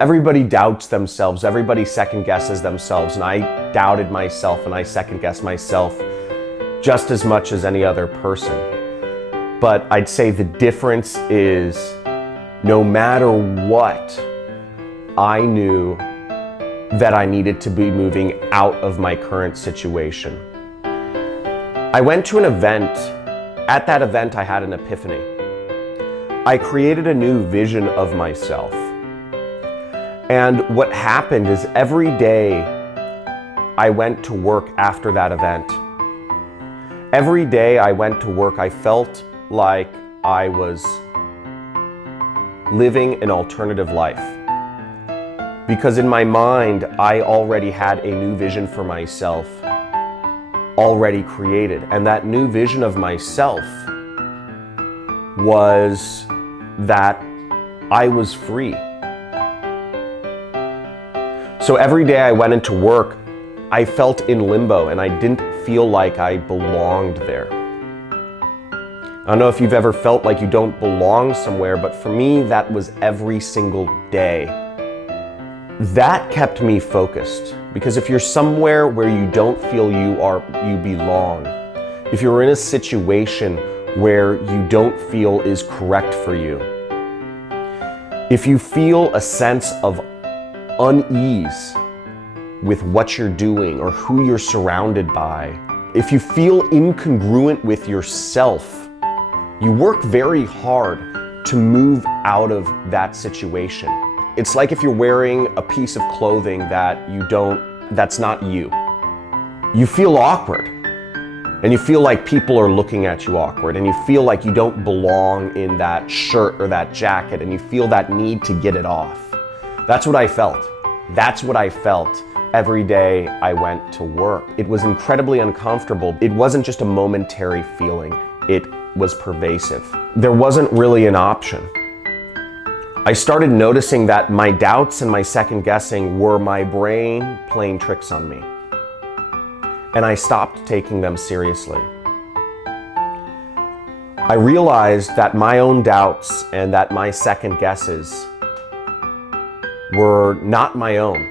Everybody doubts themselves, everybody second guesses themselves, and I doubted myself and I second guessed myself just as much as any other person. But I'd say the difference is no matter what, I knew that I needed to be moving out of my current situation. I went to an event. At that event, I had an epiphany. I created a new vision of myself. And what happened is every day I went to work after that event. Every day I went to work, I felt like I was living an alternative life. Because in my mind, I already had a new vision for myself already created. And that new vision of myself was that I was free. So every day I went into work, I felt in limbo and I didn't feel like I belonged there. I don't know if you've ever felt like you don't belong somewhere, but for me, that was every single day. That kept me focused, because if you're somewhere where you don't feel you belong, if you're in a situation where you don't feel is correct for you, if you feel a sense of unease with what you're doing or who you're surrounded by, if you feel incongruent with yourself, you work very hard to move out of that situation. It's like if you're wearing a piece of clothing that's not you. You feel awkward, and you feel like people are looking at you awkward, and you feel like you don't belong in that shirt or that jacket, and you feel that need to get it off. That's what I felt. That's what I felt every day I went to work. It was incredibly uncomfortable. It wasn't just a momentary feeling. It was pervasive. There wasn't really an option. I started noticing that my doubts and my second guessing were my brain playing tricks on me. And I stopped taking them seriously. I realized that my own doubts and that my second guesses were not my own.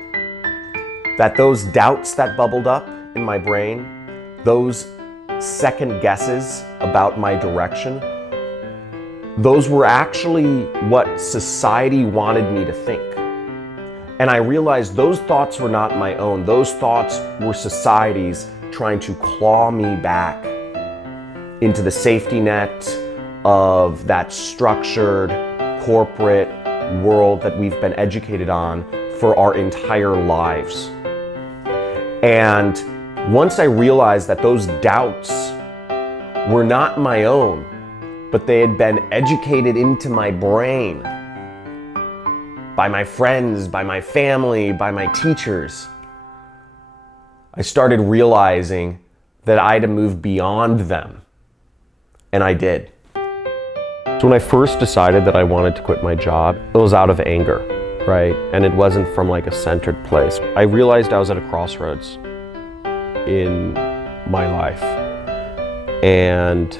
That those doubts that bubbled up in my brain, those second guesses about my direction, those were actually what society wanted me to think. And I realized those thoughts were not my own. Those thoughts were society's trying to claw me back into the safety net of that structured corporate world that we've been educated on for our entire lives. And once I realized that those doubts were not my own, but they had been educated into my brain by my friends, by my family, by my teachers, I started realizing that I had to move beyond them. And I did. So when I first decided that I wanted to quit my job, it was out of anger, right? And it wasn't from like a centered place. I realized I was at a crossroads in my life. And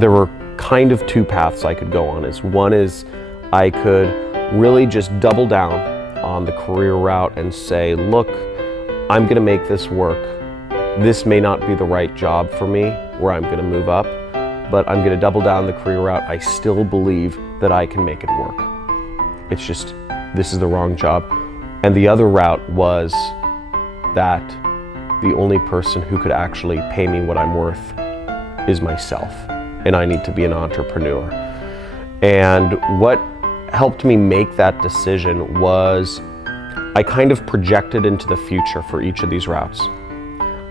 there were kind of two paths I could go on. One is I could really just double down on the career route and say, look, I'm gonna make this work. This may not be the right job for me where I'm gonna move up, but I'm gonna double down the career route. I still believe that I can make it work. It's just, this is the wrong job. And the other route was that the only person who could actually pay me what I'm worth is myself, and I need to be an entrepreneur. And what helped me make that decision was I kind of projected into the future for each of these routes.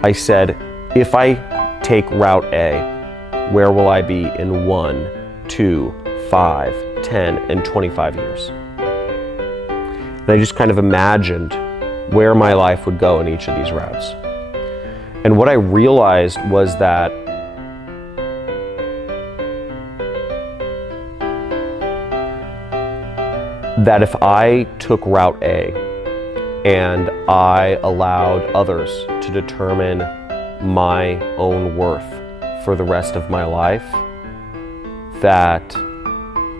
I said, if I take route A, where will I be in 1, 2, 5, 10, and 25 years? And I just kind of imagined where my life would go in each of these routes. And what I realized was that if I took route A and I allowed others to determine my own worth for the rest of my life, that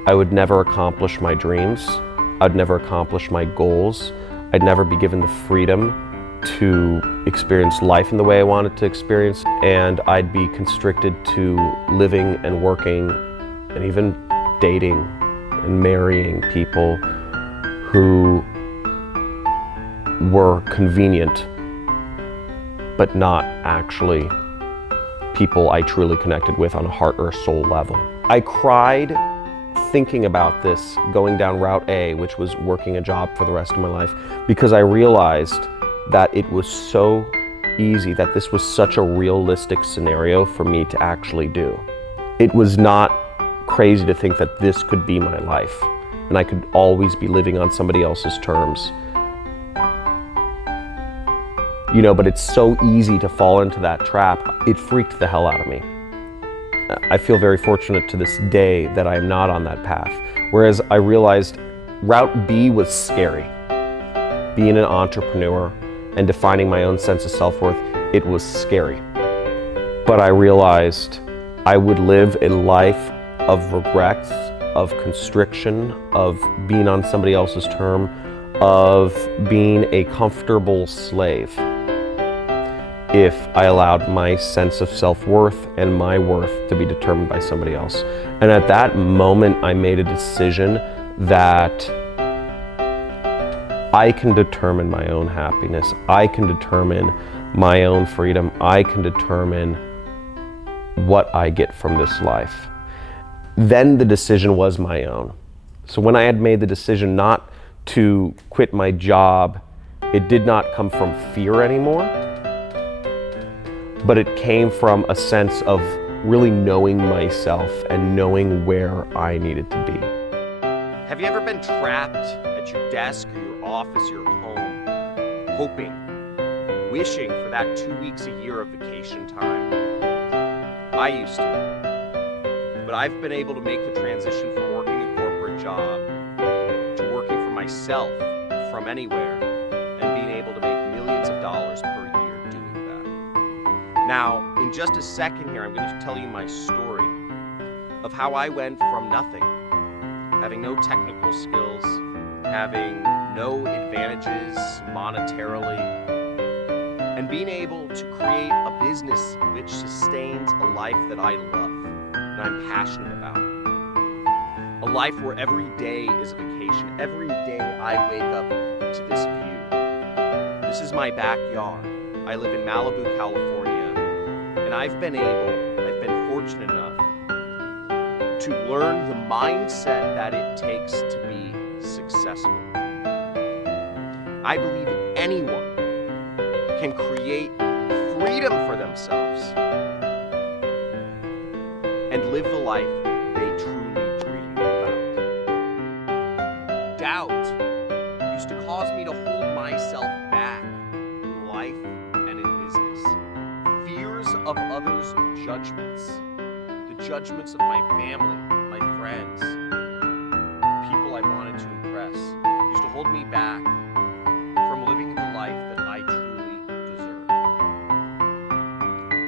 I would never accomplish my dreams I'd never accomplish my goals. I'd never be given the freedom to experience life in the way I wanted to experience, and I'd be constricted to living and working and even dating and marrying people who were convenient, but not actually people I truly connected with on a heart or a soul level. I cried thinking about this going down Route A, which was working a job for the rest of my life, because I realized that it was so easy, that this was such a realistic scenario for me to actually do. It was not crazy to think that this could be my life, and I could always be living on somebody else's terms. You know, but it's so easy to fall into that trap. It freaked the hell out of me. I feel very fortunate to this day that I am not on that path. Whereas I realized Route B was scary. Being an entrepreneur and defining my own sense of self-worth, it was scary. But I realized I would live a life of regrets, of constriction, of being on somebody else's term, of being a comfortable slave, if I allowed my sense of self-worth and my worth to be determined by somebody else. And at that moment, I made a decision that I can determine my own happiness. I can determine my own freedom. I can determine what I get from this life. Then the decision was my own. So when I had made the decision not to quit my job, it did not come from fear anymore, but it came from a sense of really knowing myself and knowing where I needed to be. Have you ever been trapped at your desk or your office or your home, hoping, wishing for that 2 weeks a year of vacation time? I used to, but I've been able to make the transition from working a corporate job to working for myself from anywhere and being able to make millions of dollars per year doing that. Now, in just a second here, I'm going to tell you my story of how I went from nothing, having no technical skills, having no advantages monetarily, and being able to create a business which sustains a life that I love and I'm passionate about. A life where every day is a vacation. Every day I wake up to this view. This is my backyard. I live in Malibu, California, and I've been fortunate enough to learn the mindset that it takes to be successful. I believe anyone can create freedom for themselves and live the life they truly dream about. Doubt used to cause me to hold myself back in life and in business. Fears of others' judgments, the judgments of my family, my friends, people I wanted to impress, used to hold me back from living the life that I truly deserve.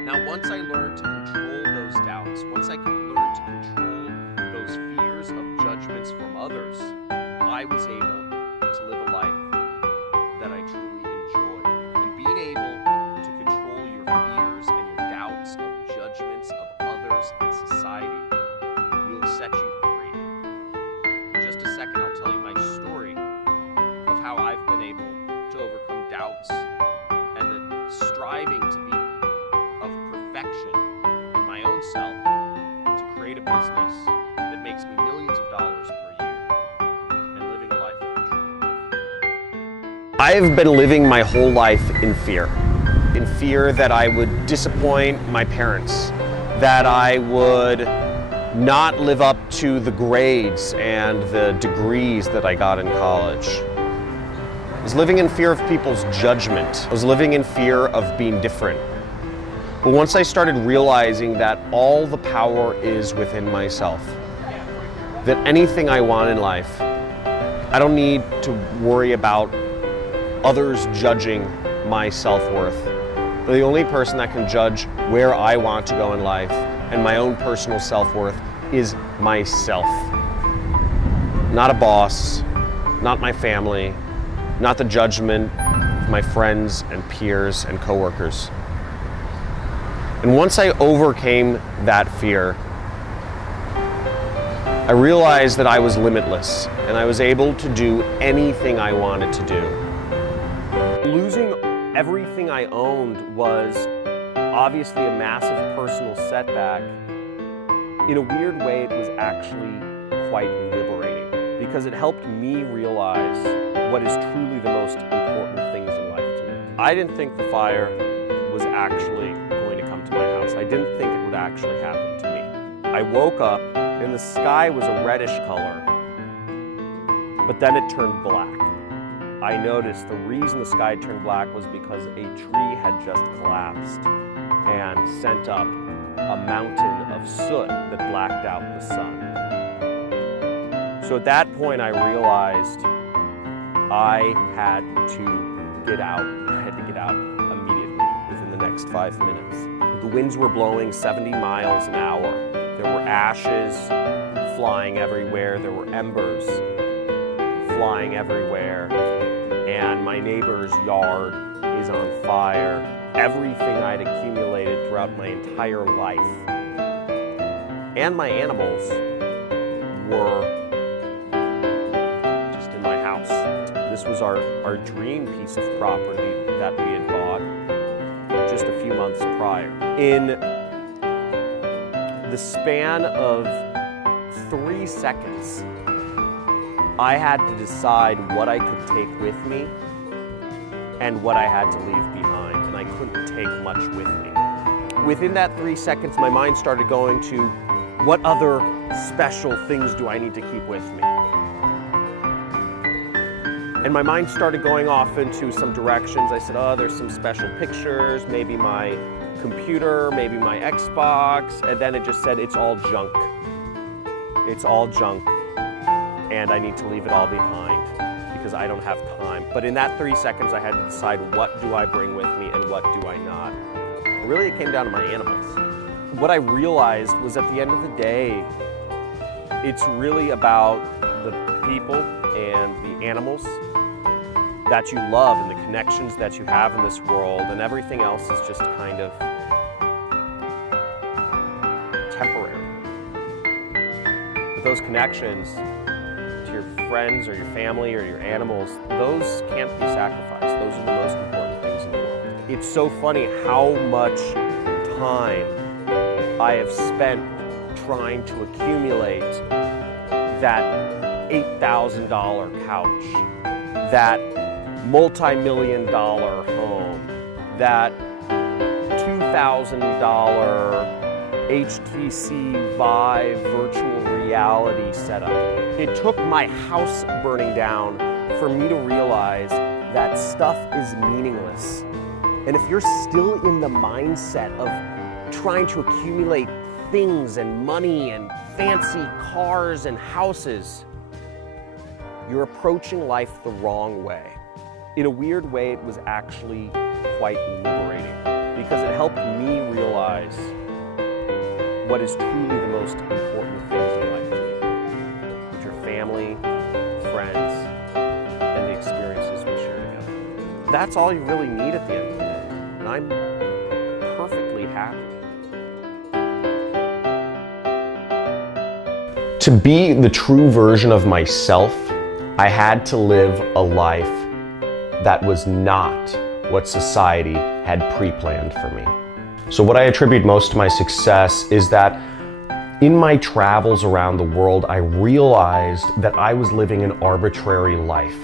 Now, once I learned to control those doubts, once I could learn to control those fears of judgments from others, I was able to live a life that I truly enjoy. And being able to control your fears and your doubts of judgments of others and society will set you free. In just a second, I'll tell you my story of how I've been able to overcome doubts and the striving to be of perfection in my own self to create a business that makes me millions of dollars per year and living a life of a dream. I have been living my whole life in fear that I would disappoint my parents, that I would not live up to the grades and the degrees that I got in college. I was living in fear of people's judgment. I was living in fear of being different. But once I started realizing that all the power is within myself, that anything I want in life, I don't need to worry about others judging my self-worth. The only person that can judge where I want to go in life and my own personal self-worth is myself. Not a boss, not my family, not the judgment of my friends and peers and coworkers. And once I overcame that fear, I realized that I was limitless and I was able to do anything I wanted to do. Losing everything I owned was obviously a massive personal setback. In a weird way, it was actually quite liberating because it helped me realize what is truly the most important things in life to me. I didn't think the fire was actually going to come to my house. I didn't think it would actually happen to me. I woke up and the sky was a reddish color, but then it turned black. I noticed the reason the sky turned black was because a tree had just collapsed and sent up a mountain of soot that blacked out the sun. So at that point I realized I had to get out. I had to get out immediately within the next 5 minutes. The winds were blowing 70 miles an hour. There were ashes flying everywhere. There were embers flying everywhere. And my neighbor's yard is on fire. Everything I'd accumulated throughout my entire life and my animals were just in my house. This was our dream piece of property that we had bought just a few months prior. In the span of 3 seconds, I had to decide what I could take with me and what I had to leave behind, and I couldn't take much with me. Within that 3 seconds, my mind started going to, what other special things do I need to keep with me? And my mind started going off into some directions. I said, oh, there's some special pictures, maybe my computer, maybe my Xbox, and then it just said, it's all junk. It's all junk, and I need to leave it all behind because I don't have time. But in that 3 seconds, I had to decide what do I bring with me and what do I not. Really, it came down to my animals. What I realized was at the end of the day, it's really about the people and the animals that you love and the connections that you have in this world, and everything else is just kind of temporary. But those connections to your friends or your family or your animals, those can't be sacrificed. Those are the most important things in the world. It's so funny how much time I have spent trying to accumulate that $8,000 couch, that multi-million-dollar home, that $2,000 HTC Vive virtual reality setup. It took my house burning down for me to realize that stuff is meaningless. And if you're still in the mindset of trying to accumulate things and money and fancy cars and houses, you're approaching life the wrong way. In a weird way, it was actually quite liberating because it helped me realize what is truly the most important things in life to me, which are family, friends, and the experiences we share together. That's all you really need at the end of the day, and I'm perfectly happy. To be the true version of myself, I had to live a life that was not what society had pre-planned for me. So what I attribute most to my success is that in my travels around the world, I realized that I was living an arbitrary life.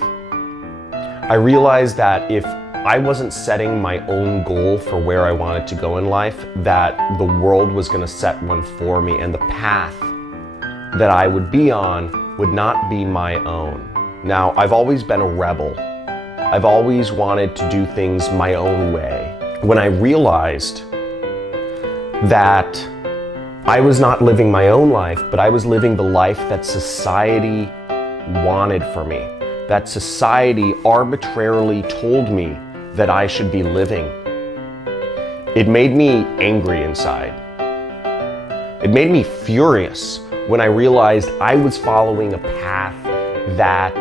I realized that if I wasn't setting my own goal for where I wanted to go in life, that the world was going to set one for me, and the path that I would be on would not be my own. Now, I've always been a rebel. I've always wanted to do things my own way. When I realized that I was not living my own life, but I was living the life that society wanted for me, that society arbitrarily told me that I should be living, it made me angry inside. It made me furious when I realized I was following a path that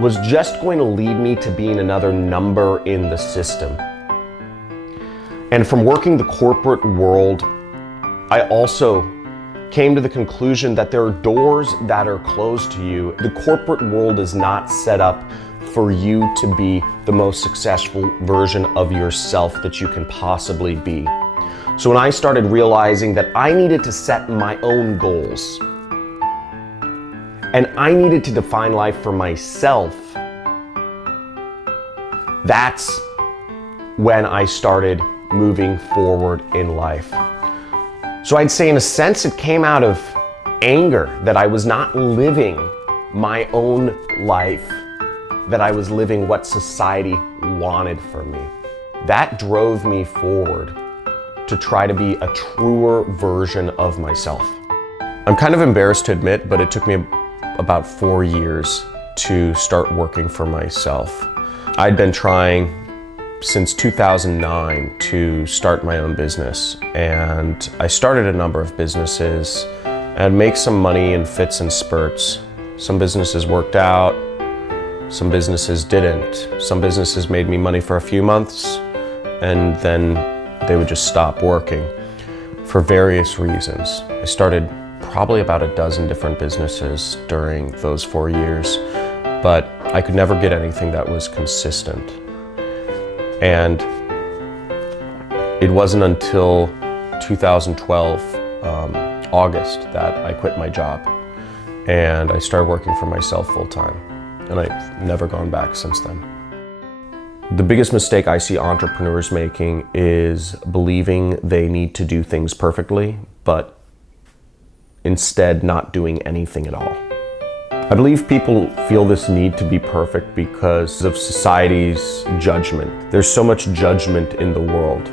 was just going to lead me to being another number in the system. And from working the corporate world, I also came to the conclusion that there are doors that are closed to you. The corporate world is not set up for you to be the most successful version of yourself that you can possibly be. So when I started realizing that I needed to set my own goals, and I needed to define life for myself, that's when I started moving forward in life. So I'd say in a sense it came out of anger that I was not living my own life, that I was living what society wanted for me. That drove me forward to try to be a truer version of myself. I'm kind of embarrassed to admit, but it took me about 4 years to start working for myself. I'd been trying since 2009 to start my own business, and I started a number of businesses and make some money in fits and spurts. Some businesses worked out, some businesses didn't. Some businesses made me money for a few months and then they would just stop working for various reasons. I started probably about a dozen different businesses during those 4 years, but I could never get anything that was consistent. And it wasn't until 2012, August, that I quit my job and I started working for myself full time. And I've never gone back since then. The biggest mistake I see entrepreneurs making is believing they need to do things perfectly, but instead not doing anything at all. I believe people feel this need to be perfect because of society's judgment. There's so much judgment in the world.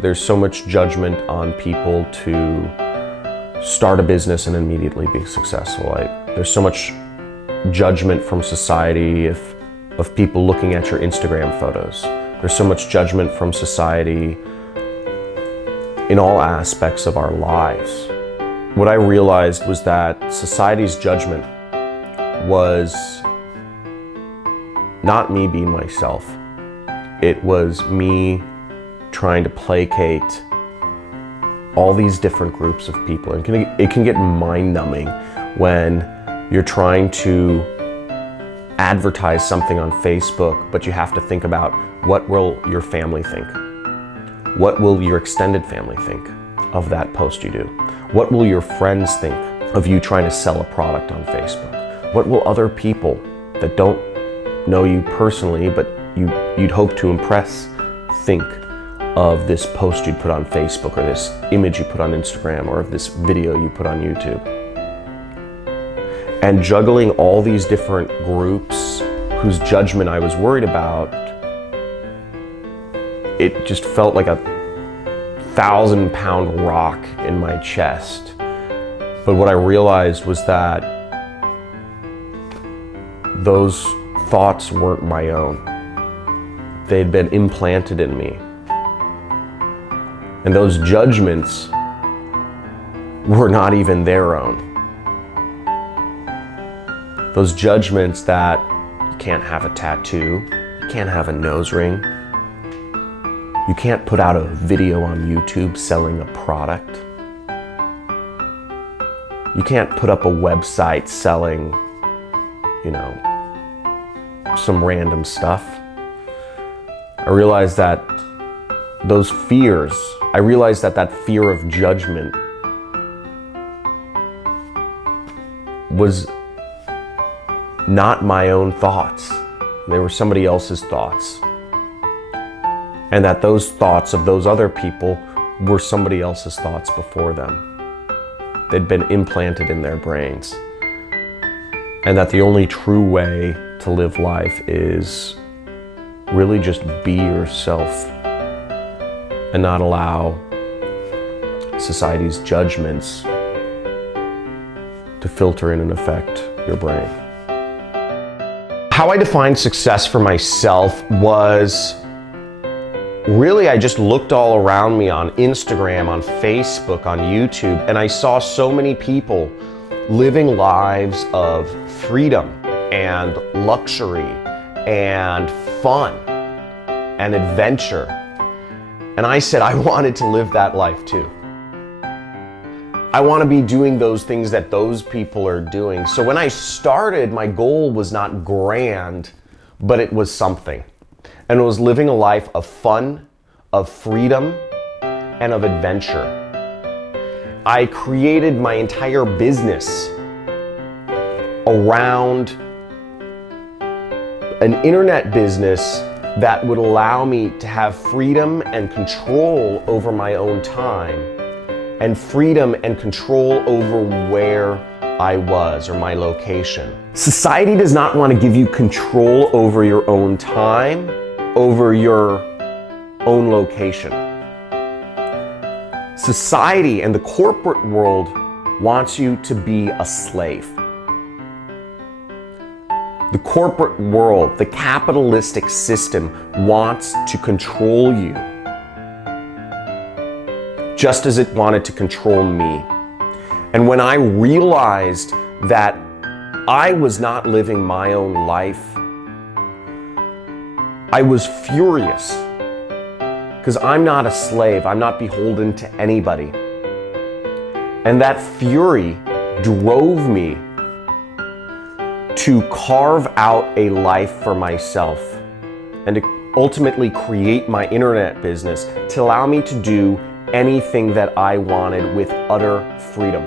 There's so much judgment on people to start a business and immediately be successful. There's so much judgment from society of people looking at your Instagram photos. There's so much judgment from society in all aspects of our lives. What I realized was that society's judgment was not me being myself. It was me trying to placate all these different groups of people. And it can get mind-numbing when you're trying to advertise something on Facebook, but you have to think about what will your family think? What will your extended family think of that post you do? What will your friends think of you trying to sell a product on Facebook? What will other people that don't know you personally, but you'd hope to impress, think of this post you'd put on Facebook, or this image you put on Instagram, or of this video you put on YouTube? And juggling all these different groups whose judgment I was worried about, it just felt like a 1,000-pound rock in my chest. But what I realized was that those thoughts weren't my own. They'd been implanted in me. And those judgments were not even their own. Those judgments that you can't have a tattoo, you can't have a nose ring, you can't put out a video on YouTube selling a product, you can't put up a website selling, some random stuff. I realized that those fears, that fear of judgment was not my own thoughts. They were somebody else's thoughts. And that those thoughts of those other people were somebody else's thoughts before them. They'd been implanted in their brains. And that the only true way to live life is really just be yourself and not allow society's judgments to filter in and affect your brain. How I defined success for myself was really, I just looked all around me on Instagram, on Facebook, on YouTube, and I saw so many people living lives of freedom and luxury and fun and adventure. And I said I wanted to live that life too. I want to be doing those things that those people are doing. So when I started, my goal was not grand, but it was something. And it was living a life of fun, of freedom, and of adventure. I created my entire business around an internet business that would allow me to have freedom and control over my own time, and freedom and control over where I was or my location. Society does not want to give you control over your own time, over your own location. Society and the corporate world wants you to be a slave. The corporate world, the capitalistic system, wants to control you, just as it wanted to control me. And when I realized that I was not living my own life, I was furious, because I'm not a slave. I'm not beholden to anybody. And that fury drove me to carve out a life for myself and to ultimately create my internet business to allow me to do anything that I wanted with utter freedom.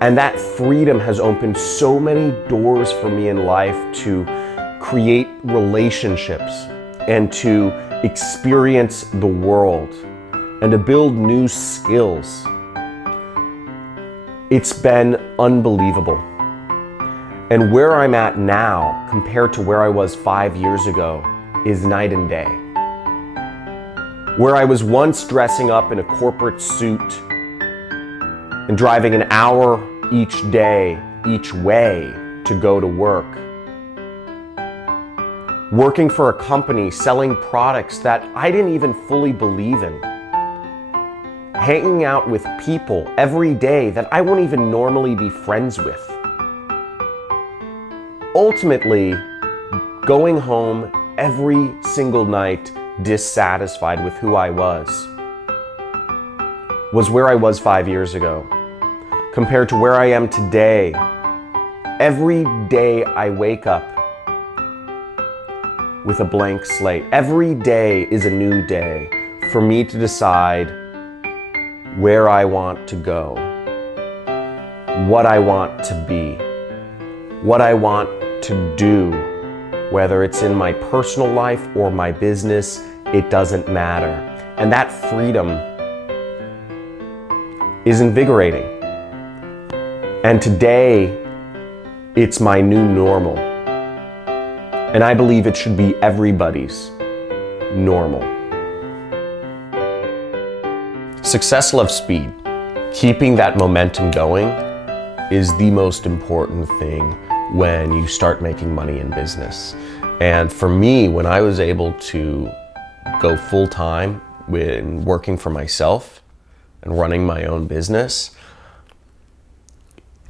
And that freedom has opened so many doors for me in life to create relationships and to experience the world and to build new skills. It's been unbelievable. And where I'm at now compared to where I was 5 years ago is night and day. Where I was once dressing up in a corporate suit and driving an hour each day, each way to go to work. Working for a company selling products that I didn't even fully believe in. Hanging out with people every day that I won't even normally be friends with. Ultimately, going home every single night dissatisfied with who I was where I was 5 years ago. Compared to where I am today, every day I wake up with a blank slate. Every day is a new day for me to decide where I want to go, what I want to be, what I want to do, whether it's in my personal life or my business, it doesn't matter. And that freedom is invigorating. And today, it's my new normal. And I believe it should be everybody's normal. Success loves speed. Keeping that momentum going is the most important thing when you start making money in business. And for me, when I was able to go full-time when working for myself and running my own business,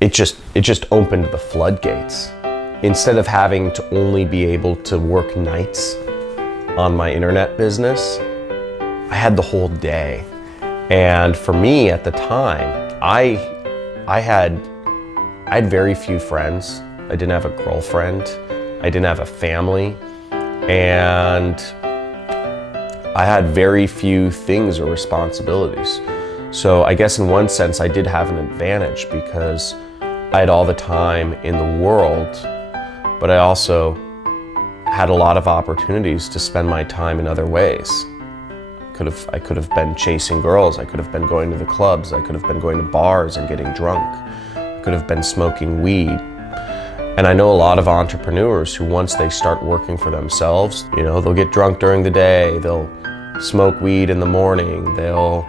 it just opened the floodgates. Instead of having to only be able to work nights on my internet business, I had the whole day. And for me at the time, I had very few friends. I didn't have a girlfriend. I didn't have a family. And I had very few things or responsibilities. So I guess in one sense I did have an advantage because I had all the time in the world, but I also had a lot of opportunities to spend my time in other ways. I could have been chasing girls, I could have been going to the clubs, I could have been going to bars and getting drunk, I could have been smoking weed. And I know a lot of entrepreneurs who once they start working for themselves, they'll get drunk during the day, they'll smoke weed in the morning, they'll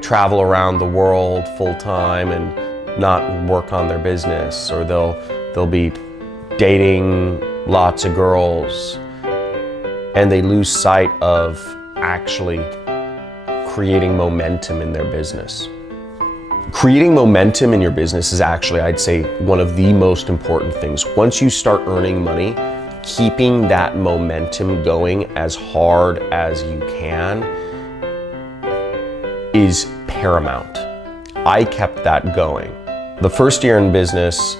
travel around the world full time and not work on their business, or they'll be dating lots of girls and they lose sight of actually creating momentum in their business. Creating momentum in your business is actually, I'd say, one of the most important things. Once you start earning money, keeping that momentum going as hard as you can is paramount. I kept that going. The first year in business,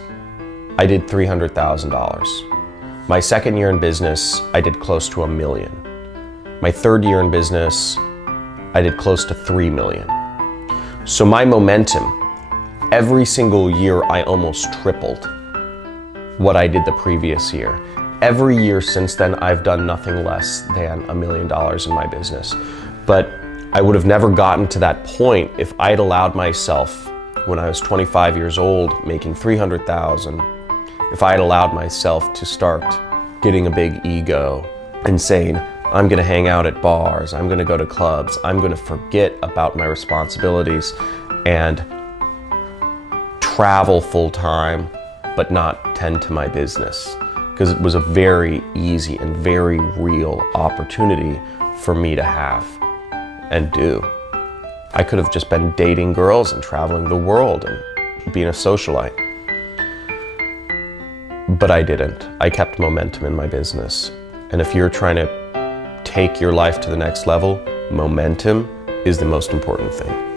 I did $300,000. My second year in business, I did close to $1 million. My third year in business, I did close to $3 million. So my momentum, every single year I almost tripled what I did the previous year. Every year since then, I've done nothing less than $1 million in my business. But I would have never gotten to that point if I'd allowed myself, when I was 25 years old, making $300,000, if I had allowed myself to start getting a big ego and saying, I'm gonna hang out at bars, I'm gonna go to clubs, I'm gonna forget about my responsibilities and travel full time, but not tend to my business. Because it was a very easy and very real opportunity for me to have and do. I could have just been dating girls and traveling the world and being a socialite. But I didn't. I kept momentum in my business. And if you're trying to take your life to the next level, momentum is the most important thing.